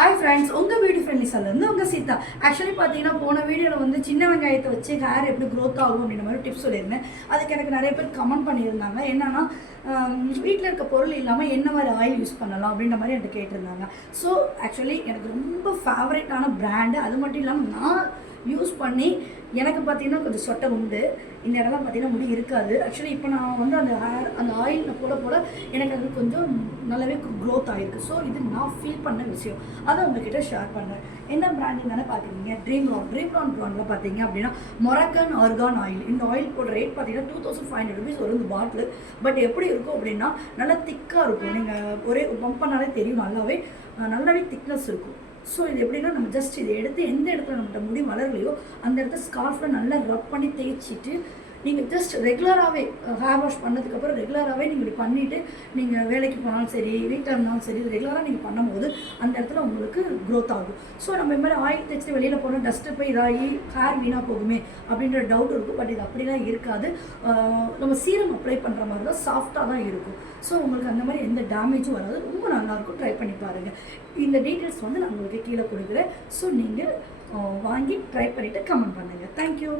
Hi friends, உங்கள் beauty friendly சார்லேருந்து உங்கள் Sita. Actually பார்த்தீங்கன்னா போன வீடியோவில் வந்து சின்ன வெங்காயத்தை வச்சு ஹேர் எப்படி க்ரோத் ஆகும் அப்படின்ற மாதிரி டிப்ஸ் சொல்லியிருந்தேன். அதுக்கு எனக்கு நிறைய பேர் கமெண்ட் பண்ணியிருந்தாங்க. என்னன்னா வீட்டில் இருக்க பொருள் இல்லாமல் என்ன மாதிரி ஆயில் யூஸ் பண்ணலாம் அப்படின்ற மாதிரி என்கிட்ட கேட்டிருந்தாங்க. ஸோ ஆக்சுவலி எனக்கு ரொம்ப ஃபேவரட்டான பிராண்டு, அது மட்டும் இல்லாமல் நான் யூஸ் பண்ணி எனக்கு பார்த்தீங்கன்னா கொஞ்சம் சொட்டை உண்டு. இந்த இடம்லாம் பார்த்தீங்கன்னா முடி இருக்காது. ஆக்சுவலி இப்போ நான் வந்து அந்த ஆயில் போட எனக்கு அது கொஞ்சம் நல்லாவே க்ரோத் ஆகிருக்கு. ஸோ இது நான் ஃபீல் பண்ண விஷயம், அதை உங்ககிட்ட ஷேர் பண்ணுறேன். என்ன பிராண்டிங் தானே பார்க்குறீங்க? ட்ரீம் ரான் பிராண்டில் பார்த்தீங்க அப்படின்னா மொராக்கன் ஆர்கான் ஆயில். இந்த ஆயில் போட ரேட் பார்த்தீங்கன்னா 2500 rupees வரும் இந்த பாட்டில். பட் எப்படி இருக்கும் அப்படின்னா நல்லா திக்காக இருக்கும். நீங்கள் ஒரே பம்ப் பண்ணாலே தெரியும், நல்லாவே திக்னஸ் இருக்கும். ஸோ இது எப்படின்னா நம்ம ஜஸ்ட் இதை எடுத்து எந்த இடத்துல நம்மகிட்ட முடி வளரலையோ அந்த இடத்த ஸ்கார்ஃபில் நல்லா ரப் பண்ணி தேய்ச்சிட்டு நீங்கள் ஜஸ்ட் ரெகுலராகவே ஹேர் வாஷ் பண்ணதுக்கப்புறம் ரெகுலராகவே நீங்கள் இப்படி பண்ணிவிட்டு நீங்கள் வேலைக்கு போனாலும் சரி, வீட்டில் இருந்தாலும் சரி, ரெகுலராக நீங்கள் பண்ணும்போது அந்த இடத்துல உங்களுக்கு க்ரோத் ஆகும். ஸோ நம்ம இந்த மாதிரி ஆயில் தேய்ச்சிட்டு வெளியில் போனால் டஸ்ட்டு போய் இதாகி ஹேர் வீணாக போகுமே அப்படின்ற டவுட் இருக்கும். பட் இது அப்படிலாம் இருக்காது. நம்ம சீரம் அப்ளை பண்ணுற மாதிரி தான் சாஃப்டாக தான் இருக்கும். ஸோ உங்களுக்கு அந்த மாதிரி எந்த டேமேஜும் வராது. ரொம்ப நல்லாயிருக்கும். ட்ரை பண்ணி பாருங்கள். இந்த டீட்டெயில்ஸ் வந்து நான் உங்களுக்கு கீழே கொடுக்குறேன். ஸோ நீங்கள் வாங்கி ட்ரை பண்ணிவிட்டு கமெண்ட் பண்ணுங்கள். தேங்க்யூ.